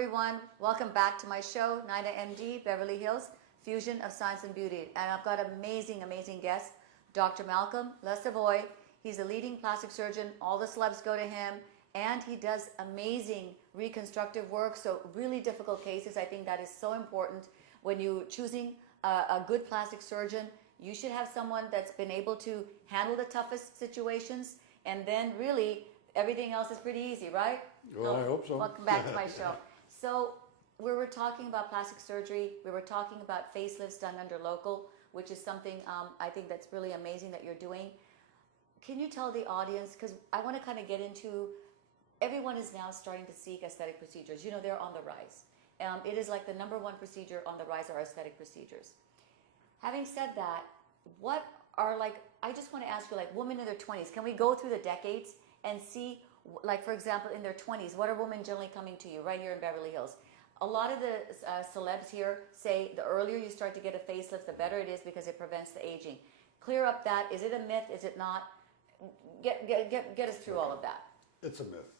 everyone. Welcome back to my show, NainaMD, Beverly Hills, Fusion of Science and Beauty. And I've got an amazing, amazing guest, Dr. Malcolm Lesavoy. He's a leading plastic surgeon. All the celebs go to him. And he does amazing reconstructive work. So really difficult cases. I think that is so important. When you're choosing a good plastic surgeon, you should have someone that's been able to handle the toughest situations. And then really, everything else is pretty easy, right? Well, I hope so. Welcome back to my show. So we were talking about plastic surgery. We were talking about facelifts done under local, which is something I think that's really amazing that you're doing. Can you tell the audience, because I want to kind of get into, everyone is now starting to seek aesthetic procedures. You know, they're on the rise. It is like the #1 procedure on the rise are aesthetic procedures. Having said that, what are I just want to ask you, women in their 20s, can we go through the decades and see, for example, in their 20s, what are women generally coming to you right here in Beverly Hills? A lot of the celebs here say the earlier you start to get a facelift, the better it is because it prevents the aging. Clear up that. Is it a myth? Is it not? Get us through all of that. It's a myth.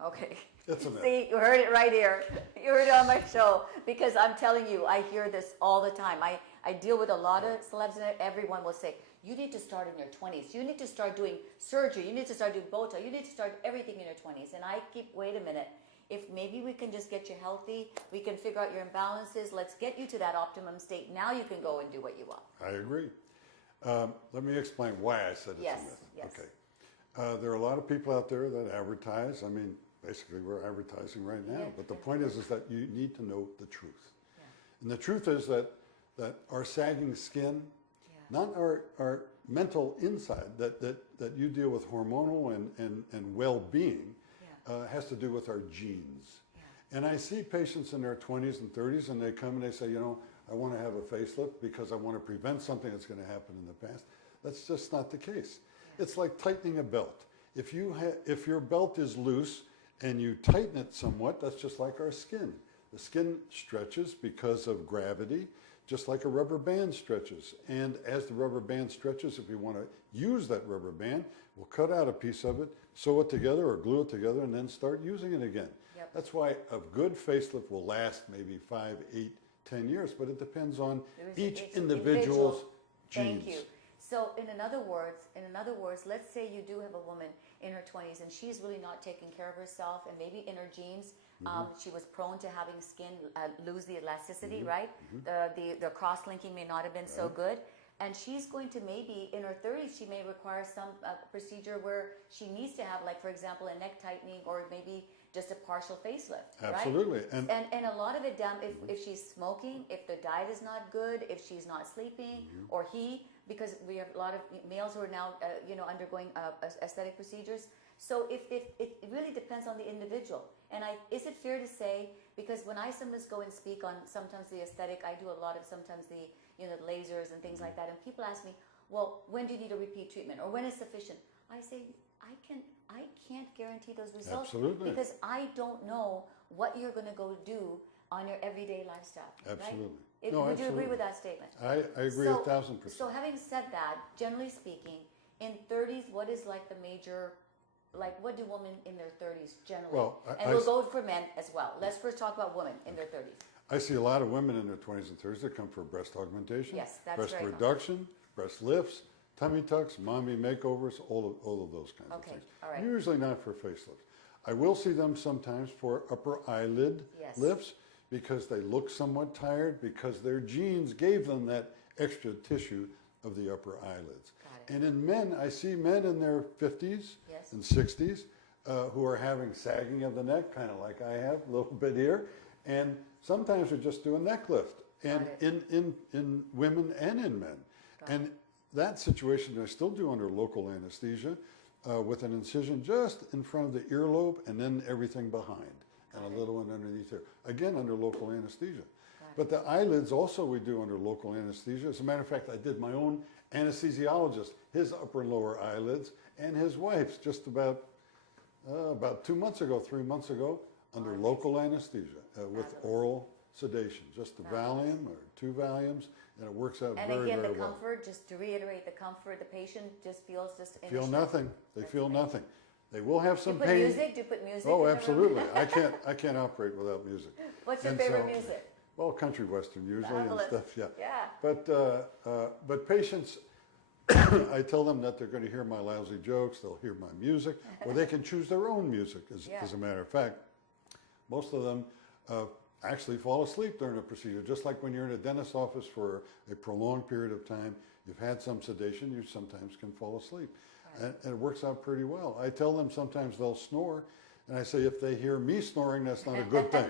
Okay. It's a myth. See, you heard it right here. You heard it on my show, because I'm telling you, I hear this all the time. I deal with a lot of celebs, and everyone will say, you need to start in your 20s. You need to start doing surgery. You need to start doing Botox. You need to start everything in your 20s. And I keep, wait a minute. If maybe we can just get you healthy, we can figure out your imbalances. Let's get you to that optimum state. Now you can go and do what you want. I agree. Let me explain why I said it's a myth. Yes. Okay. There are a lot of people out there that advertise. I mean, basically we're advertising right now. Yeah, but the point is that you need to know the truth. Yeah. And the truth is that our sagging skin, not our mental inside, that you deal with hormonal and well-being, has to do with our genes. Yeah. And I see patients in their 20s and 30s, and they come and they say, you know, I want to have a facelift because I want to prevent something that's going to happen in the past. That's just not the case. Yeah. It's like tightening a belt. If your belt is loose and you tighten it somewhat, that's just like our skin. The skin stretches because of gravity, just like a rubber band stretches. And as the rubber band stretches, if we want to use that rubber band, we'll cut out a piece of it, sew it together or glue it together, and then start using it again. Yep. That's why a good facelift will last maybe 5, 8, 10 years, but it depends on each individual's genes. Thank you. So in other words, let's say you do have a woman in her 20s and she's really not taking care of herself, and maybe in her genes, she was prone to having skin lose the elasticity, right? The cross-linking may not have been so good. And she's going to maybe, in her 30s, she may require some procedure where she needs to have, for example, a neck tightening or maybe just a partial facelift, Absolutely. Right? And a lot of it down, if she's smoking, if the diet is not good, if she's not sleeping, or because we have a lot of males who are now, undergoing aesthetic procedures. So if it really depends on the individual. And is it fair to say, because when I sometimes go and speak on sometimes the aesthetic, I do a lot of sometimes the lasers and things like that, and people ask me, well, when do you need a repeat treatment, or when is sufficient? I say, I can't guarantee those results. Absolutely. Because I don't know what you're going to go do on your everyday lifestyle. Absolutely. Right? Would you agree with that statement? I agree 1,000%. So having said that, generally speaking, in 30s, what is the major, what do women in their 30s generally? Well, we'll go for men as well. Let's first talk about women in their 30s. I see a lot of women in their 20s and 30s that come for breast augmentation, yes, that's breast very reduction, common. Breast lifts, tummy tucks, mommy makeovers, all of those kinds of things. All right. Usually not for facelifts. I will see them sometimes for upper eyelid lifts because they look somewhat tired because their genes gave them that extra tissue of the upper eyelids. And in men, I see men in their 50s and 60s who are having sagging of the neck, kind of like I have, a little bit here. And sometimes they're just doing neck lift, and in women and in men. And that situation I still do under local anesthesia with an incision just in front of the earlobe and then everything behind, and a little one underneath there. Again, under local anesthesia. But the eyelids also we do under local anesthesia. As a matter of fact, I did my own anesthesiologist, his upper and lower eyelids, and his wife's just about 2 months ago, 3 months ago, under local anesthesia with oral sedation, just a Valium or 2 Valiums, and it works out very, very well. And again, the comfort, just to reiterate, the comfort, the patient just feels Feel nothing. They feel nothing. They will have some Do you put pain. music? Do you put music? Oh, in the room? absolutely. I can't operate without music. What's your And favorite so- music? Well, country western usually Marvelous. and stuff. Yeah. Yeah. But patients, I tell them that they're going to hear my lousy jokes. They'll hear my music, or they can choose their own music. As a matter of fact, most of them actually fall asleep during a procedure. Just like when you're in a dentist's office for a prolonged period of time, you've had some sedation, you sometimes can fall asleep. Right. And it works out pretty well. I tell them sometimes they'll snore, and I say if they hear me snoring, that's not a good thing.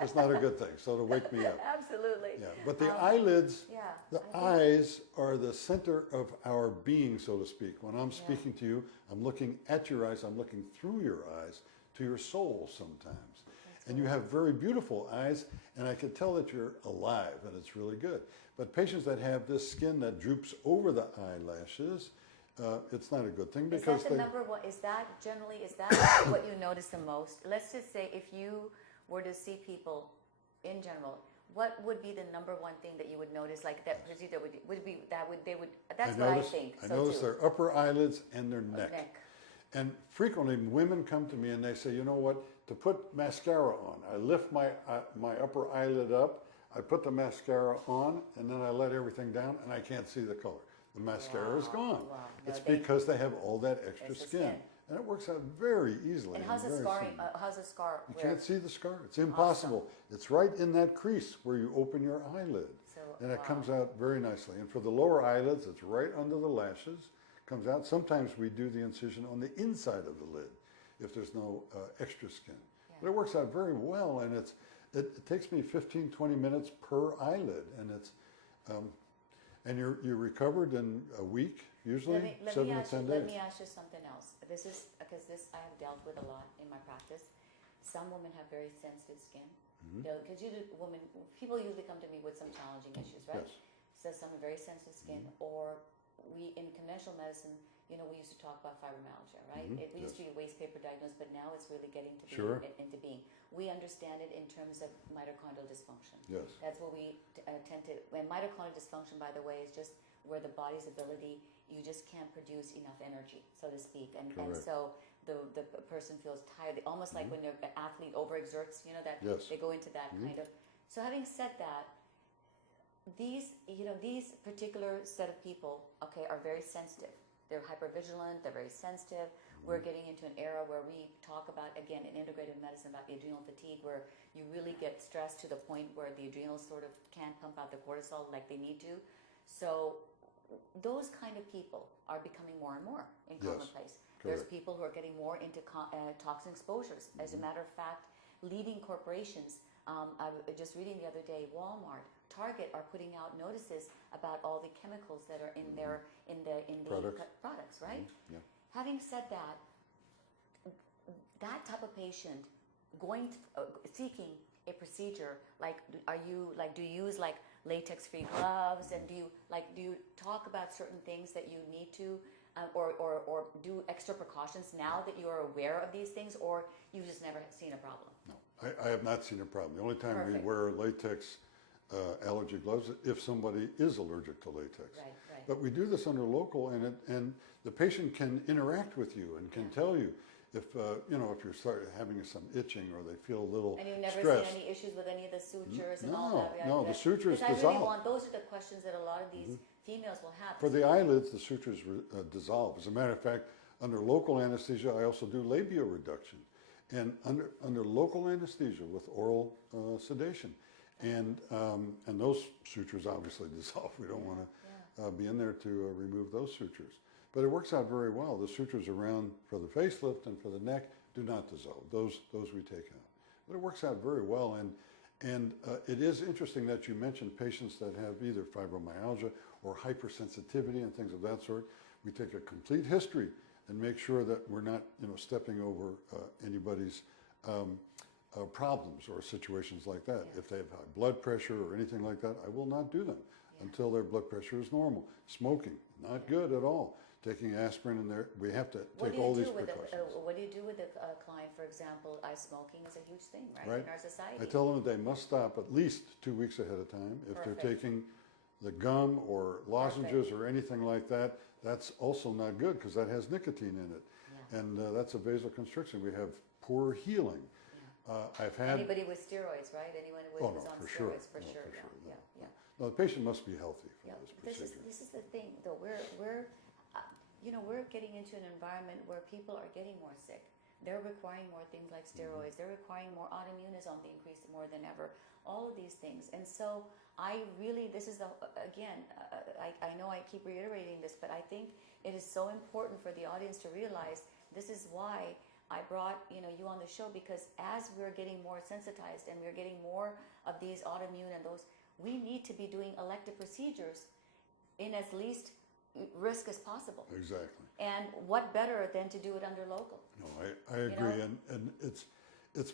It's not a good thing, so to wake me up. Absolutely. Yeah, but the eyelids, Yeah, the eyes are the center of our being, so to speak. When I'm speaking to you, I'm looking at your eyes, I'm looking through your eyes to your soul sometimes. And you have very beautiful eyes, and I can tell that you're alive, and it's really good. But patients that have this skin that droops over the eyelashes, it's not a good thing because is that the number one? Is that what you notice the most? Let's just say if you were to see people in general, what would be the number one thing that you would notice? Like that procedure would be that would they would. That's what I think. I notice their upper eyelids and their neck. And frequently women come to me and they say, you know what, to put mascara on, I lift my upper eyelid up, I put the mascara on, and then I let everything down, and I can't see the color. The mascara is gone. Wow. It's because they have all that extra skin. And it works out very easily. And how's the scarring? How's the scar? You can't see the scar. It's impossible. Awesome. It's right in that crease where you open your eyelid. So, and it comes out very nicely. And for the lower eyelids, it's right under the lashes. Comes out. Sometimes we do the incision on the inside of the lid if there's no extra skin. Yeah. But it works out very well, and it takes me 15, 20 minutes per eyelid, and it's and you're recovered in a week, usually 7 to 10 days. Let me ask you something else. This is because I have dealt with a lot in my practice. Some women have very sensitive skin. Because people usually come to me with some challenging issues, right? Yes. So some have very sensitive skin, or we in conventional medicine, we used to talk about fibromyalgia, right? We used to be a waste paper diagnosis, but now it's really getting to be into being. We understand it in terms of mitochondrial dysfunction. Yes. That's what we tend to. And mitochondrial dysfunction, by the way, is just where the body's ability, you just can't produce enough energy, so to speak, and so the person feels tired, almost like when an athlete overexerts, that they go into that kind of. So having said that, these particular set of people, are very sensitive. They're hypervigilant. They're very sensitive. We're getting into an era where we talk about, again, in integrative medicine, about the adrenal fatigue, where you really get stressed to the point where the adrenals sort of can't pump out the cortisol like they need to. So those kind of people are becoming more and more in commonplace. There's people who are getting more into toxin exposures. As a matter of fact, leading corporations, I was just reading the other day, Walmart, Target are putting out notices about all the chemicals that are in the products, right? Yeah. Having said that, that type of patient seeking a procedure, do you use latex-free gloves, and do you talk about certain things that you need to, or do extra precautions now that you are aware of these things, or you've just never seen a problem? No, I have not seen a problem. The only time we wear latex allergy gloves if somebody is allergic to latex. Right. But we do this under local, and the patient can interact with you and can tell you if if you're having some itching or they feel a little and you've never stressed. seen any issues with any of the sutures and all that? No, the sutures dissolve. I really want, those are the questions that a lot of these females will have. For the eyelids, the sutures dissolve. As a matter of fact, under local anesthesia, I also do labial reduction. And under local anesthesia with oral sedation. And those sutures obviously dissolve. We don't want to be in there to remove those sutures. But it works out very well. The sutures around for the facelift and for the neck do not dissolve. Those we take out. But it works out very well. And it is interesting that you mentioned patients that have either fibromyalgia or hypersensitivity and things of that sort. We take a complete history and make sure that we're not stepping over anybody's problems or situations like that. If they have high blood pressure or anything like that, I will not do them until their blood pressure is normal. Smoking, not good at all. Taking aspirin in there, we have to take all these precautions. What do you do with a client, for example? Smoking is a huge thing, right, in our society. I tell them that they must stop at least 2 weeks ahead of time. If they're taking the gum or lozenges or anything like that, that's also not good because that has nicotine in it. And that's a vasoconstriction. We have poor healing. I've had anybody with steroids, right? Anyone who's on steroids, for sure. Yeah. No, the patient must be healthy for this procedure. This is the thing, though. We're getting into an environment where people are getting more sick. They're requiring more things like steroids. They're requiring more autoimmune is on the increase more than ever. All of these things, and so I really, this is I know I keep reiterating this, but I think it is so important for the audience to realize this is why I brought you on the show, because as we're getting more sensitized and we're getting more of these autoimmune and those, we need to be doing elective procedures in as least risk as possible. Exactly. And what better than to do it under local? No, I agree, and it's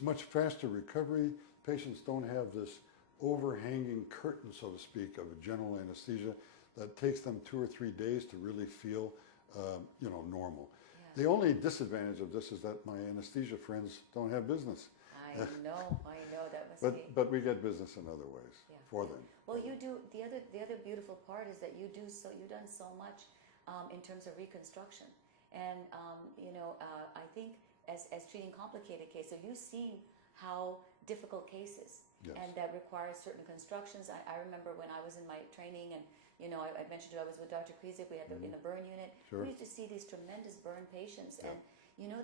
much faster recovery. Patients don't have this overhanging curtain, so to speak, of a general anesthesia that takes them 2 or 3 days to really feel normal. The only disadvantage of this is that my anesthesia friends don't have business. I know that must be. But we get business in other ways for them. Well, you do. The other beautiful part is that you've done so much in terms of reconstruction, and I think as treating complicated cases, so you've seen how difficult cases and that requires certain constructions. I remember when I was in my training, and I mentioned I was with Dr. Krizik. We had in the burn unit. Sure. We used to see these tremendous burn patients, and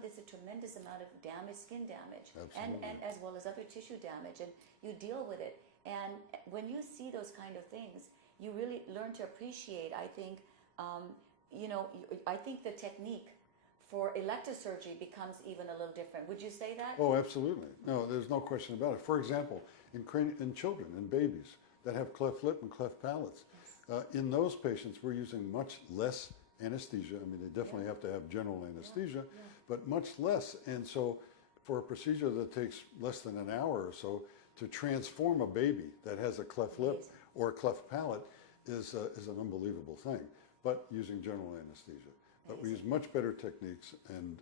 there's a tremendous amount of damage, skin damage, and as well as other tissue damage, and you deal with it. And when you see those kind of things, you really learn to appreciate. I think, I think the technique for elective surgery becomes even a little different. Would you say that? Oh, absolutely. No, there's no question about it. For example, in children and babies that have cleft lip and cleft palates, in those patients, we're using much less anesthesia. I mean, they definitely have to have general anesthesia, but much less. And so for a procedure that takes less than an hour or so, to transform a baby that has a cleft lip or a cleft palate is an unbelievable thing, but using general anesthesia. But we use much better techniques and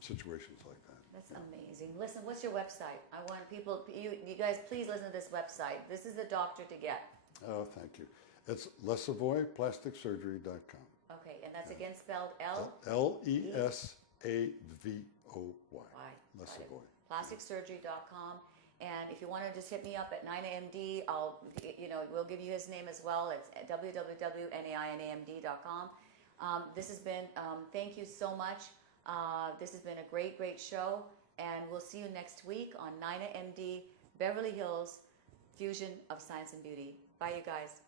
situations like that. That's amazing. Listen, what's your website? I want people, you guys, please listen to this website. This is the doctor to get. Oh, thank you. It's LesavoyPlasticSurgery.com. Okay, and that's again spelled Lesavoy. Lesavoy. PlasticSurgery.com. And if you want to just hit me up at NainaMD, we'll give you his name as well. It's www.NainaMD.com. This has been, thank you so much. This has been a great, great show. And we'll see you next week on NainaMD, Beverly Hills, Fusion of Science and Beauty. Bye, you guys.